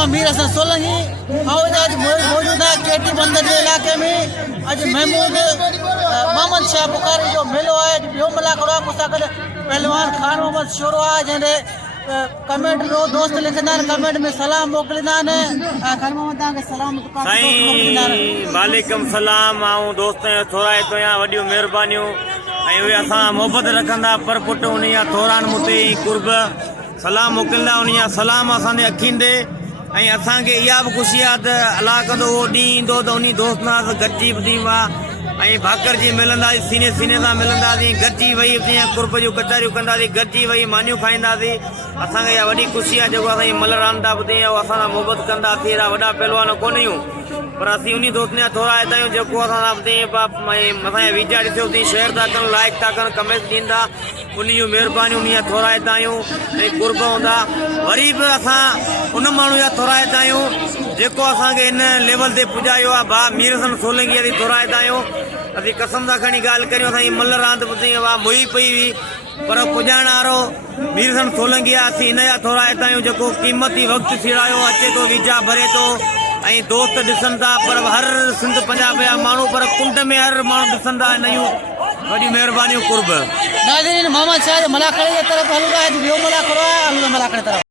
नाम मीर हसन सोलंकी आज मौजूद है केटी बंदर के इलाके में। आज महमूद मोहम्मद शाह बुखारी जो मेलो है बो मिला करो मुसा पहलवान खान मोहम्मद शोरो है जैसे कमेंट रो दोस्त लिखंदा कमेंट में सलाम मोकिलींदा खान मोहम्मद तव्हांखे सलाम वालेकुम सलाम। ऐं दोस्त थोरा हितो या वॾियूं महिरबानियूं ऐं उहे असां मोहबत रखंदा पर पुट उन थोरान मुते कुर्ब सलाम मोकिलींदा उन सलाम असांजे अखियुनि ॾे। ऐं असांखे इहा बि ख़ुशी आहे त अलाह कंदो उहो ॾींहुं ईंदो त उन दोस्त सां गॾिजी बि ॾींहुं आहे ऐं भाकर जी मिलंदासीं सीने सीने सां मिलंदासीं गॾिजी वेही जीअं कुर्ब जूं कचारियूं कंदासीं गॾिजी वेही मानियूं खाईंदासीं। असांखे इहा वॾी ख़ुशी आहे जेको असांजी मलराम था ॿुधी उहो असां सां मोहबत कंदासीं। अहिड़ा वॾा पहलवान कोन आहियूं पर असीं उन दोस्त जा थोरा हितां आहियूं जेको असां सां ॿुधी असांजा वीजा ॾिसो तीअं शेयर था कनि लाइक था कनि कमेंट ॾींदा उन जूं महिरबानियूं उन जा थोरा हितां आहियूं ऐं कुर्ब हूंदा। वरी बि असां उन माण्हू जा थोरा हितां आहियूं जेको असांखे इन लेवल ते पुॼायो आहे भाउ मीर हसन सोलंकी असीं थोरा हितां आहियूं। असीं कसम सां खणी ॻाल्हि करियूं असांजी मल रांदि ॿुधी मुई पई हुई पर पुॼाइण वारो मीर हसन सोलंकी आहे। असीं इन जा थोरा हितां आहियूं जेको क़ीमती वक़्तु सीड़ायो अचे थो वीजा भरे थो ऐं दोस्त ॾिसनि था पर हर सिंध पंजाब जा माण्हू पर कुंड में हर माण्हू ॾिसनि था नयूं वॾियूं महिरबानियूं कुर्ब। नाज़रीन मोहम्मद शाह मलाखड़े की तरफ हलूंगा है ॿियो मलाखड़ो आहे हलूंगा मलाखड़े तरफ।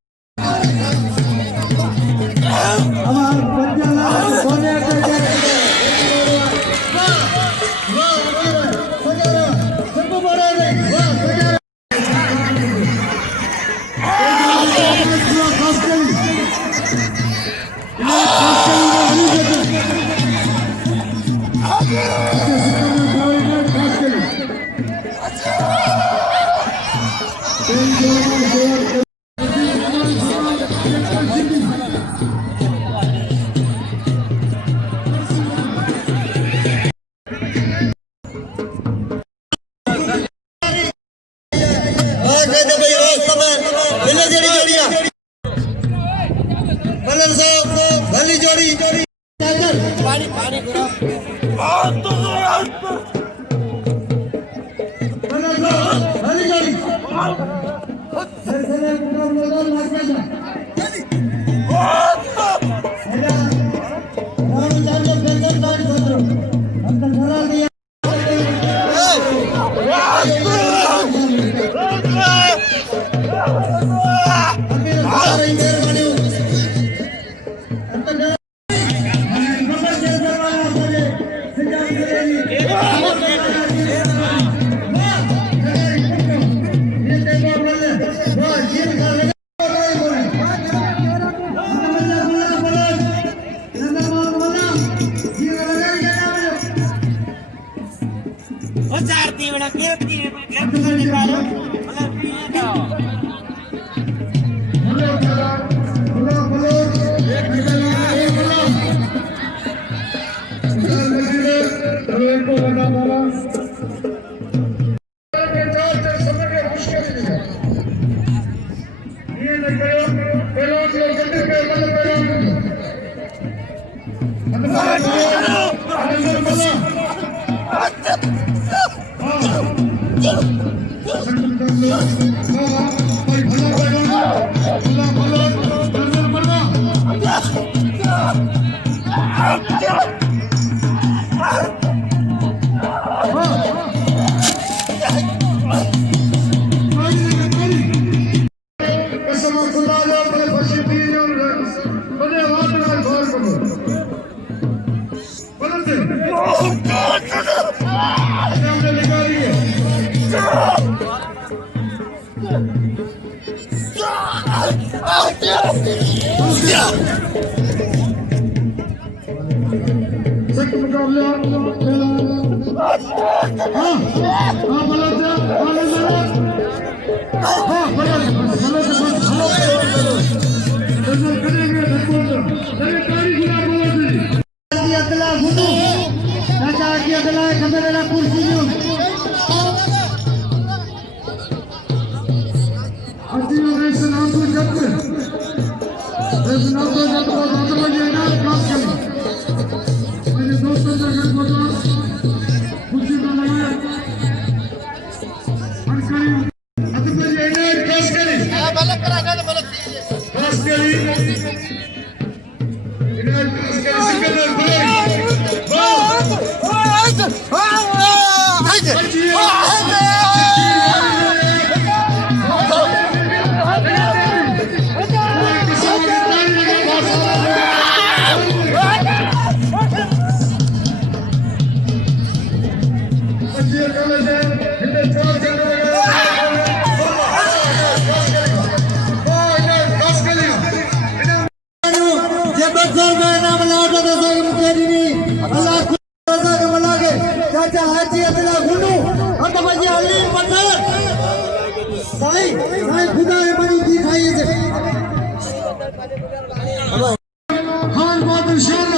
खान बहादुर शाह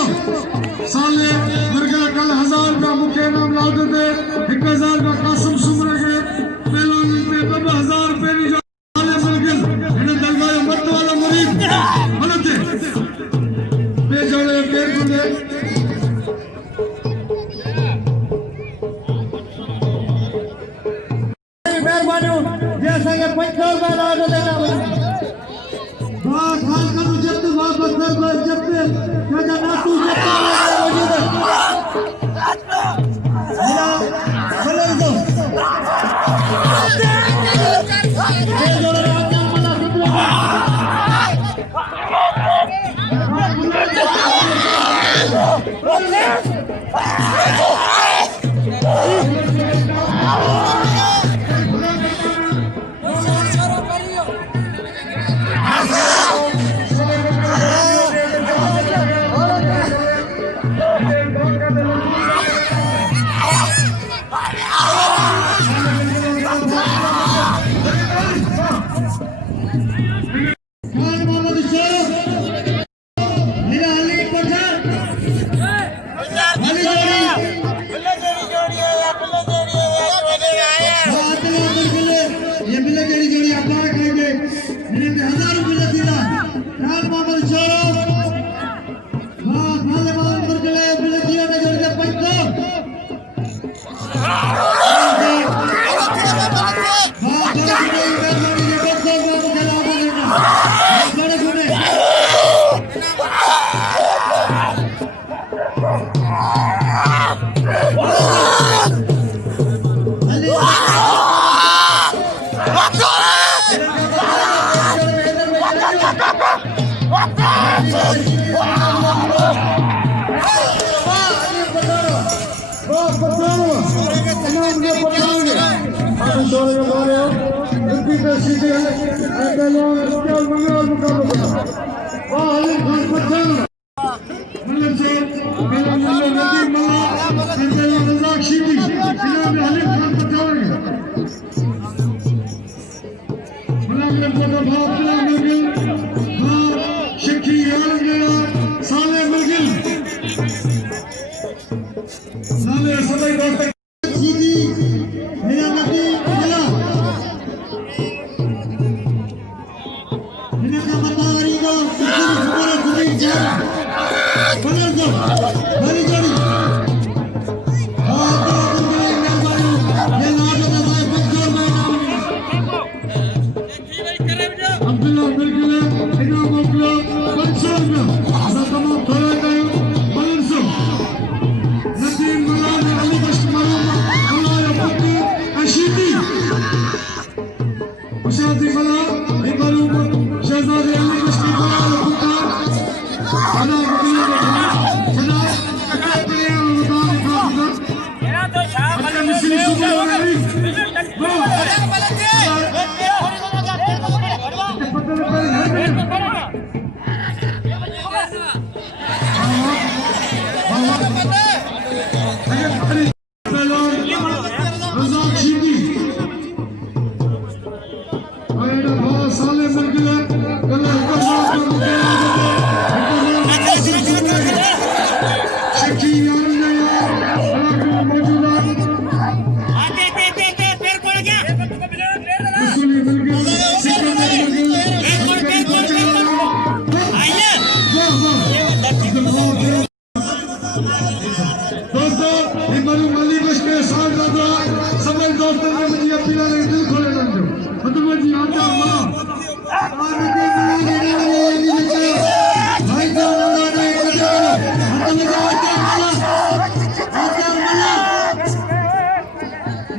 साले मरगा कल 1000 का मुख्य नाम लादे थे 1000 का कासिम सुमरे के पहला पे 1000 रुपए नहीं साले मरगल इन्हें दरबार मत वाला मुरीद गलत है पे जोड़े पेर गुले मेहरबानी ये संगे 50 रुपए लादे देना खान करू जब वापस दरबार जब क्या नातू जब मौजूद है मिला चले दो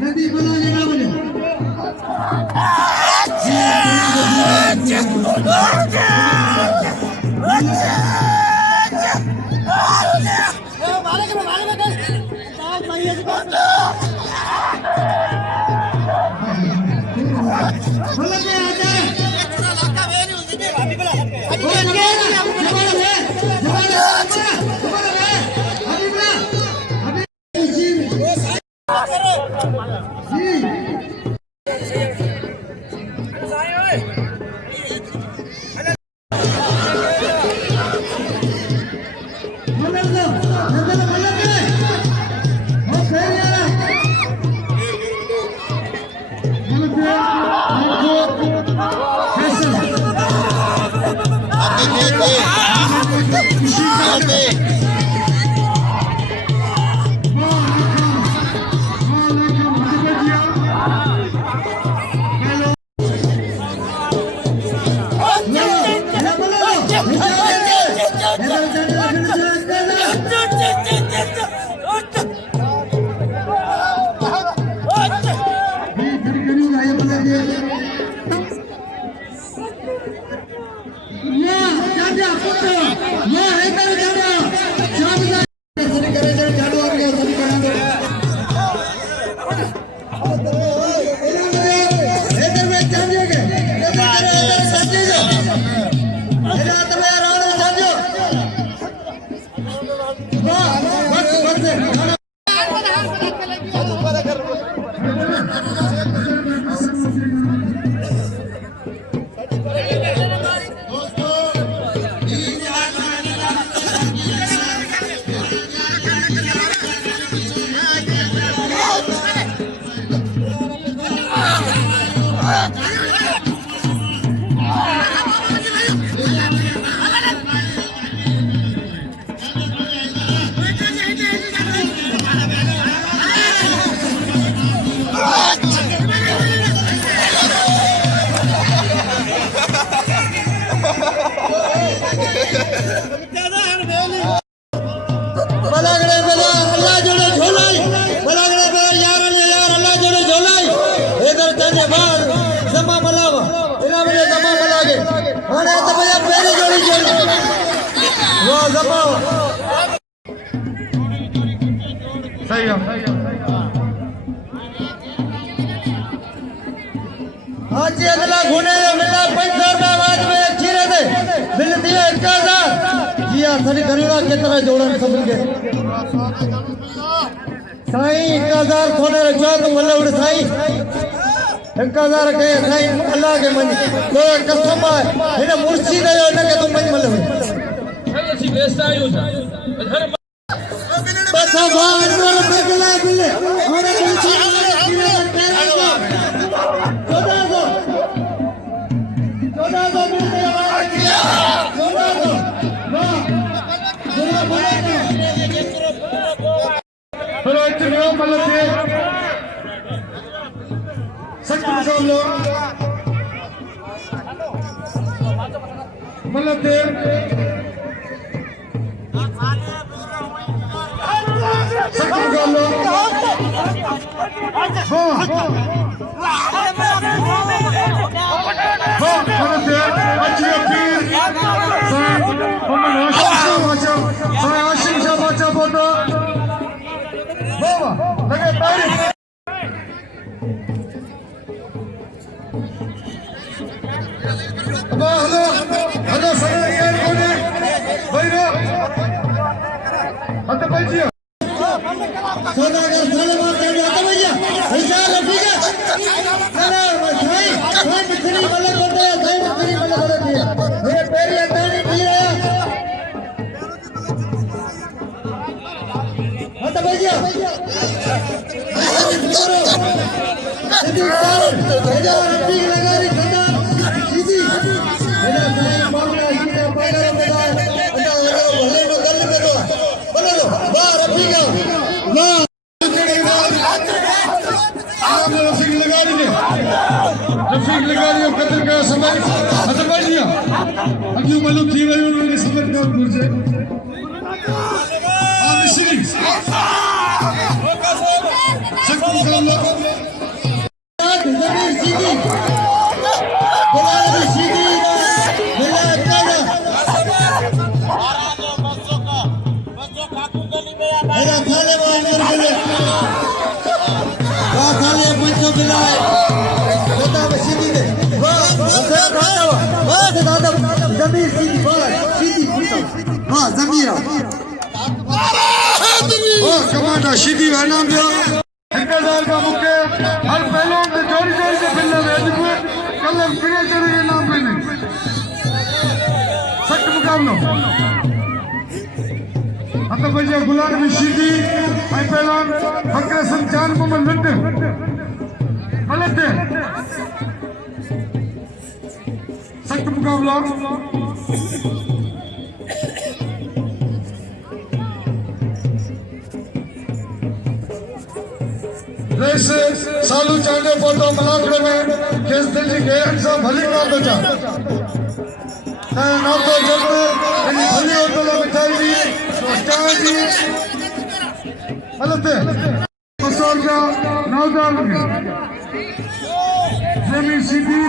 नदी बना सही है आज ये अगला घूने मिला 500 रुपए आवाज में खीरे दे बिल दिया 1000 जी हां सभी गरीबा के तरह जोड़न सभी के साईं 1000 थोड़े रखो तो मल्ले उड़ साईं 1000 के साईं अल्लाह के मन तो कसम है इने मुर्शिद है न के तुम मन मल्ले अच्छी बेस्ता आयो था बसा भाव अंदर बगला बिले और मुर्शिद सौदागर साले मार के आता भैया पैसा ले ठीक है अरे भाई भाई मिथरी वाले करते हैं भाई मिथरी वाले करते हैं मेरे पैर आता नहीं पी रहा आता भैया सीधी कार भैया रब्बी लगा रही ठंडा सीधी मेरा भाई मामला सीधा पैर में डाल बेटा भले में गल में दो बोलो लो वाह रब्बी का वाह रफीक लगा दिए कदर का समय खत्म कर दिया अभी मालूम थी रही उन्होंने समझ का दूर से आप मिश्री सकम का लोग सीधी बोला सीधी मेरा खाले वो अंदर बोले वाह खाले पंचो बिलाए होता बसीदी दे वाह दादा जमीर सीधी वाह सीधी हाँ जमीर ओ कमांडर सीधी है नाम दिया 1000 का मुक्के हर पहलू में जोड़ी जोड़ी से फिल्म में अजूबे कलर क्रिएटर के नाम पे नहीं सख्त मुकाबला आता बजे गुलाम भी सीधी आई पहलवान फकरे संचान को मन लड्डे गलत है सख्त मुकाबला रेस सालू चांडे पोतो मलाकड़े में केस दिल्ली के अंसा भली का बचा नाम तो जब इन भली होटल में मिठाई दी स्टार दी गलत है मसाल का नौदार में जमीन सीधी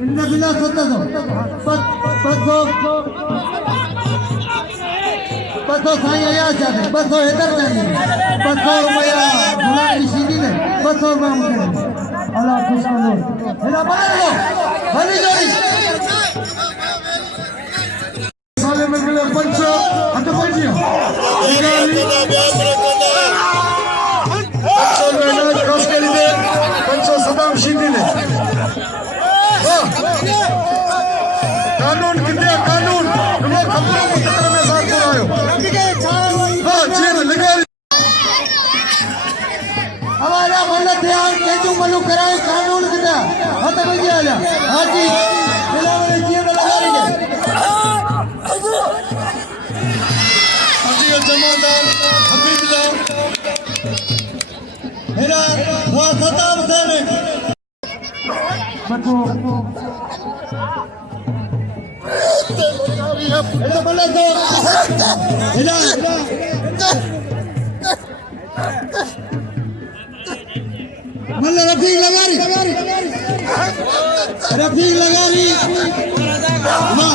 इनका बिना सोता दो बसो साईं आया जाते बसो इधर जाने बसो भैया गुलाम की सीधी ने बसो गांव के अल्लाह खुश करो हेला बना लो भली जोड़ी साले में मिले पंचो हट पंचियो क्रॉस के लिए पंचो सदाम सीधी ने कानून कितने कानून तुम्हें खबरों को चक्कर में साथ हो रहे हो हाँ चीन लगे हमारा बोला ध्यान केजू मलू कराए कानून कितना हाँ तक जी आजा हाँ जी मिला वाले चीन लगा रही है अजीब जमादार हबीबुल्लाह मेरा वहाँ सताम सेने बच्चों itu boleh tu. Hilang. Mana Rafiq Lagari? Rafiq Lagari. Ma.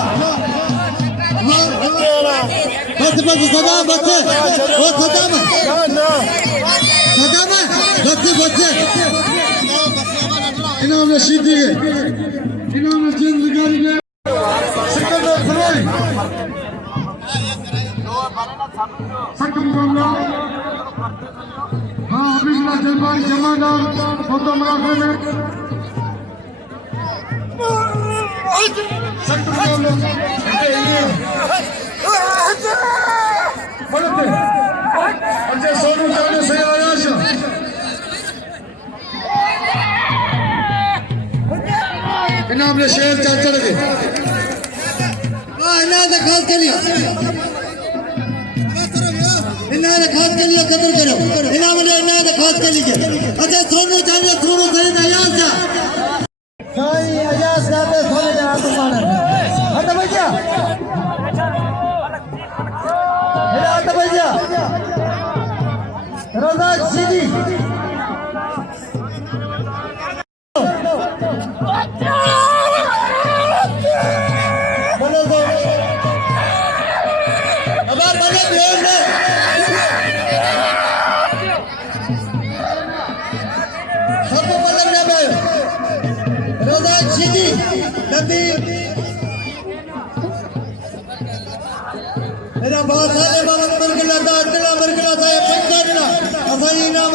Bas sada bas. Oh sada ma. Sada ma. Bas. Inam Rashidi ke. Inam Rashid Lagari ke. Sikandar फरवरी सकम मामला हाँ हबीबुल्लाह जलबाई जमादार फोटो मराठे में सकम मामला बोलते अच्छा सोनू चालू से आया इनाम ने शेर चाचा लगे इन्हें खास के लिए कदर करो इन्हें खास के लिए अच्छा सोनू चाहिए सोनू सही अयाज जा साईं अयाज जाते सोने जा तो माना हट भैया हट भैया रोजा सीधी जल्दी मेरा बहुत सारे बाबा बरकला दा अदला बरकला दा पंजाबना असाई नाम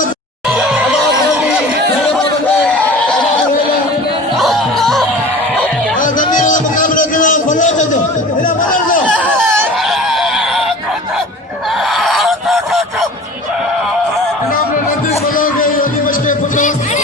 जमीन का मुकाबला दिला फलो दो मेरा बदल दो नाम नदी फलो गए नदी बच के फलो